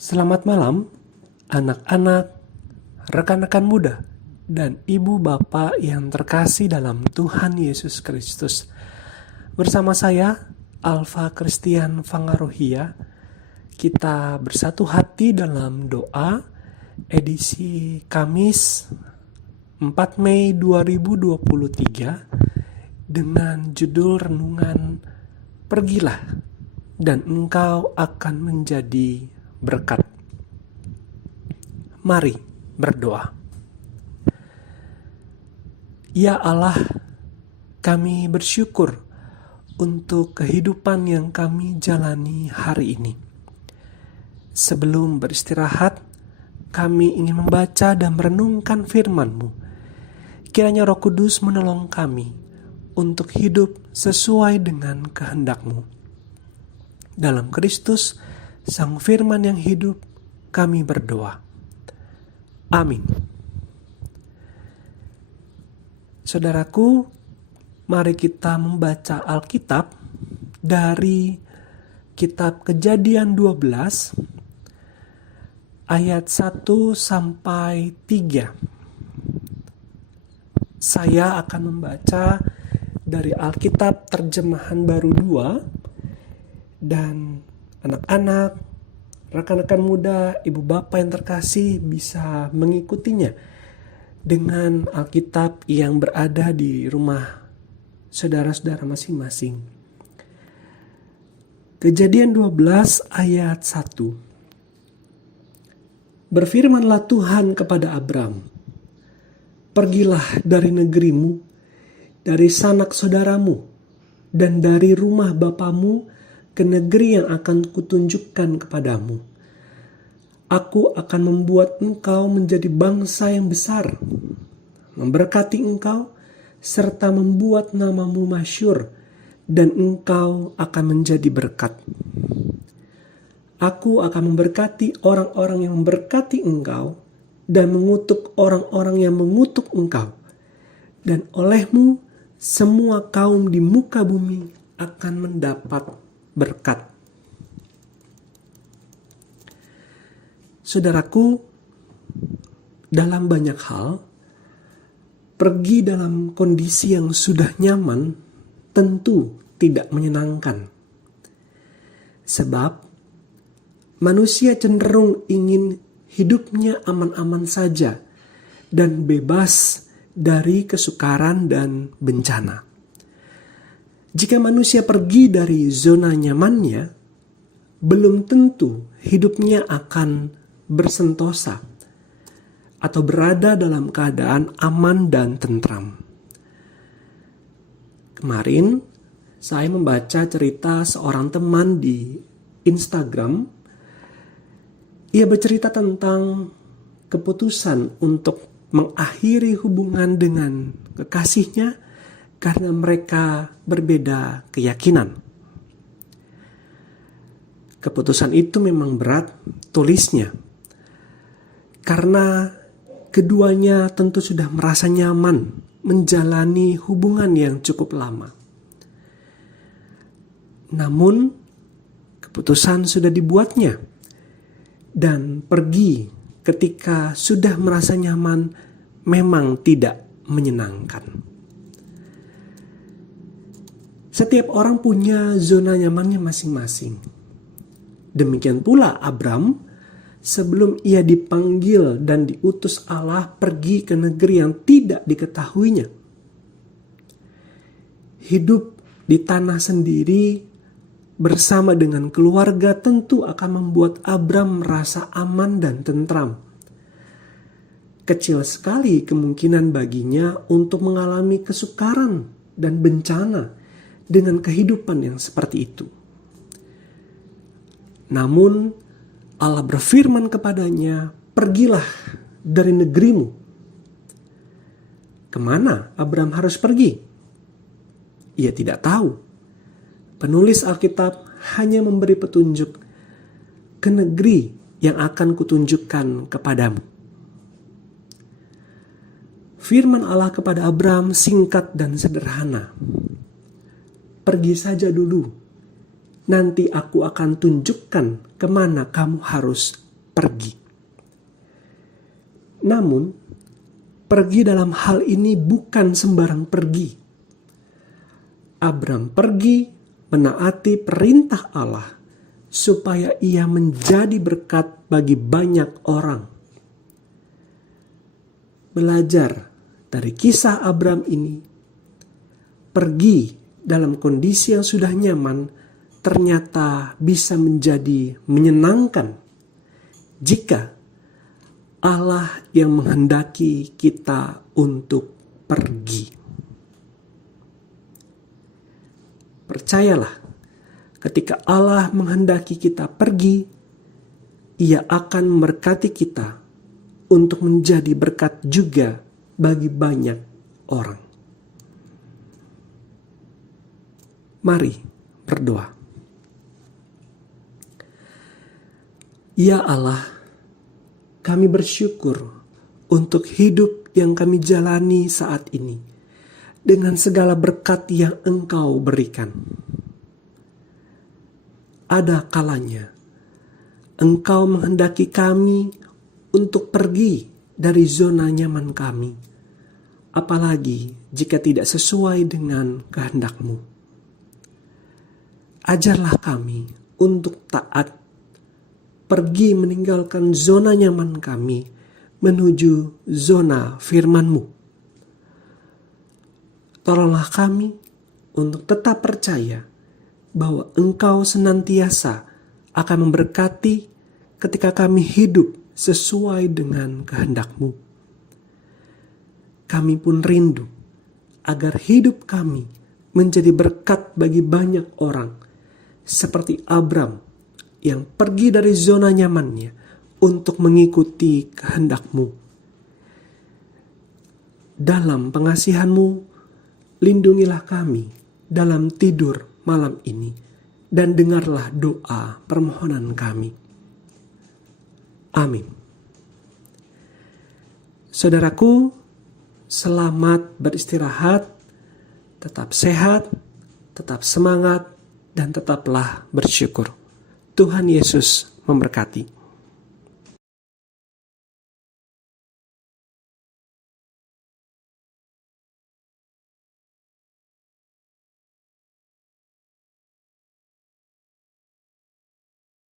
Selamat malam, anak-anak, rekan-rekan muda, dan ibu bapak yang terkasih dalam Tuhan Yesus Kristus. Bersama saya, Alfa Christian Fangarohia, kita bersatu hati dalam doa edisi Kamis 4 Mei 2023 dengan judul renungan Pergilah dan engkau akan menjadi berkat. Mari berdoa. Ya Allah, kami bersyukur untuk kehidupan yang kami jalani hari ini. Sebelum beristirahat, kami ingin membaca dan merenungkan firman-Mu. Kiranya Roh Kudus menolong kami untuk hidup sesuai dengan kehendak-Mu. Dalam Kristus, Sang Firman yang hidup, kami berdoa. Amin. Saudaraku, mari kita membaca Alkitab dari kitab Kejadian 12 ayat 1 sampai 3. Saya akan membaca dari Alkitab Terjemahan Baru 2 dan anak-anak, rekan-rekan muda, ibu bapak yang terkasih bisa mengikutinya dengan Alkitab yang berada di rumah saudara-saudara masing-masing. Kejadian 12 ayat 1. Berfirmanlah Tuhan kepada Abram, pergilah dari negerimu, dari sanak saudaramu, dan dari rumah bapamu ke negeri yang akan kutunjukkan kepadamu. Aku akan membuat engkau menjadi bangsa yang besar, memberkati engkau, serta membuat namamu masyhur, dan engkau akan menjadi berkat. Aku akan memberkati orang-orang yang memberkati engkau, dan mengutuk orang-orang yang mengutuk engkau. Dan olehmu, semua kaum di muka bumi akan mendapat berkat. Saudaraku, dalam banyak hal, pergi dalam kondisi yang sudah nyaman tentu tidak menyenangkan. Sebab manusia cenderung ingin hidupnya aman-aman saja dan bebas dari kesukaran dan bencana. Jika manusia pergi dari zona nyamannya, belum tentu hidupnya akan bersentosa atau berada dalam keadaan aman dan tentram. Kemarin saya membaca cerita seorang teman di Instagram. Ia bercerita tentang keputusan untuk mengakhiri hubungan dengan kekasihnya karena mereka berbeda keyakinan. Keputusan itu memang berat, tulisnya, karena keduanya tentu sudah merasa nyaman menjalani hubungan yang cukup lama. Namun, keputusan sudah dibuatnya, dan pergi ketika sudah merasa nyaman memang tidak menyenangkan. Setiap orang punya zona nyamannya masing-masing. Demikian pula Abram, sebelum ia dipanggil dan diutus Allah pergi ke negeri yang tidak diketahuinya. Hidup di tanah sendiri bersama dengan keluarga tentu akan membuat Abram merasa aman dan tentram. Kecil sekali kemungkinan baginya untuk mengalami kesukaran dan bencana dengan kehidupan yang seperti itu. Namun Allah berfirman kepadanya, pergilah dari negerimu. Kemana Abram harus pergi? Ia tidak tahu. Penulis Alkitab hanya memberi petunjuk ke negeri yang akan kutunjukkan kepadamu. Firman Allah kepada Abram singkat dan sederhana. Pergi saja dulu, nanti aku akan tunjukkan kemana kamu harus pergi. Namun, pergi dalam hal ini bukan sembarang pergi. Abram pergi menaati perintah Allah supaya ia menjadi berkat bagi banyak orang. Belajar dari kisah Abram ini, pergi dalam kondisi yang sudah nyaman ternyata bisa menjadi menyenangkan jika Allah yang menghendaki kita untuk pergi. Percayalah, ketika Allah menghendaki kita pergi, Ia akan memberkati kita untuk menjadi berkat juga bagi banyak orang. Mari berdoa. Ya Allah, kami bersyukur untuk hidup yang kami jalani saat ini dengan segala berkat yang Engkau berikan. Ada kalanya Engkau menghendaki kami untuk pergi dari zona nyaman kami, apalagi jika tidak sesuai dengan kehendak-Mu. Ajarlah kami untuk taat, pergi meninggalkan zona nyaman kami menuju zona firman-Mu. Tolonglah kami untuk tetap percaya bahwa Engkau senantiasa akan memberkati ketika kami hidup sesuai dengan kehendak-Mu. Kami pun rindu agar hidup kami menjadi berkat bagi banyak orang, seperti Abram yang pergi dari zona nyamannya untuk mengikuti kehendak-Mu. Dalam pengasihan-Mu, lindungilah kami dalam tidur malam ini, dan dengarlah doa permohonan kami. Amin. Saudaraku, selamat beristirahat, tetap sehat, tetap semangat, dan tetaplah bersyukur. Tuhan Yesus memberkati.